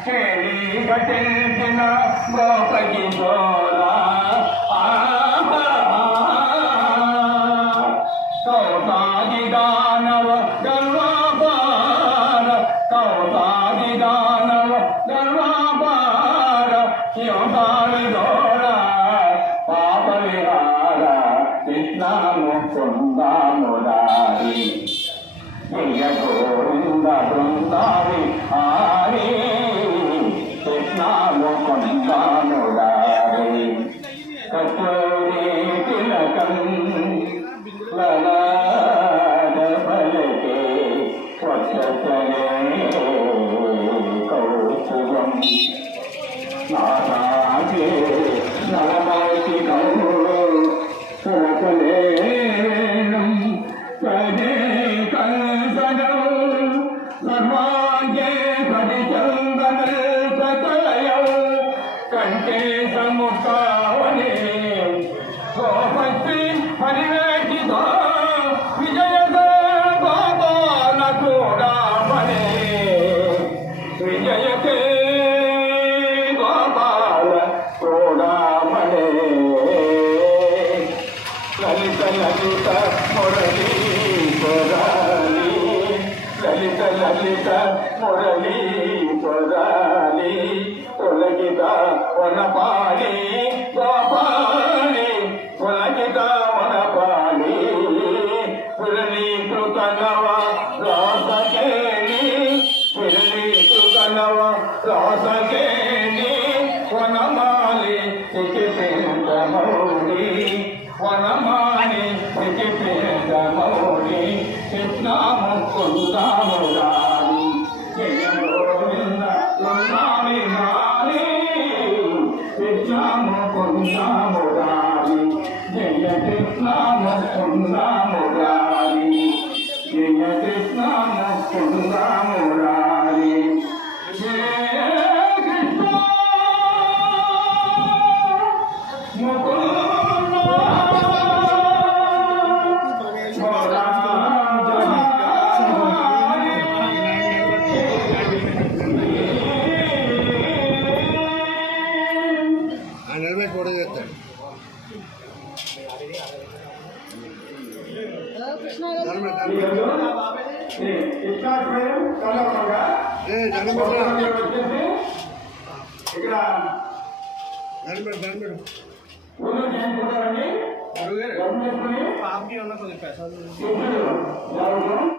జన కేళీ గోపకి జోలా కౌతాది దానవ గర్వాపార కౌతాది దానవ గర్వాపార శివసారి దోడ పాప విహార కృష్ణ ముకుందామురారి జయ గోవింద బృందారి హారి ముకుందామురారి కస్తూరి తిలకం లలాట ఫలకే స్వచ్ఛతనే కౌస్తుభం నాథాగే నవమౌతికం సురకలేనం లలిత లలిత మురళీ పొరాలి లలిత లలిత మురళీ పురాణి తొలగిత పురణీకృత నవ రాసకేణి పురణీకృత నవ రాసకేణి వనమాలి సికిపింద వనమాలి సికిపింద మౌళి కృష్ణ নাম ఇక్కడ పాపకి ఉన్న కొద్ది పెసలు ఇప్పుడు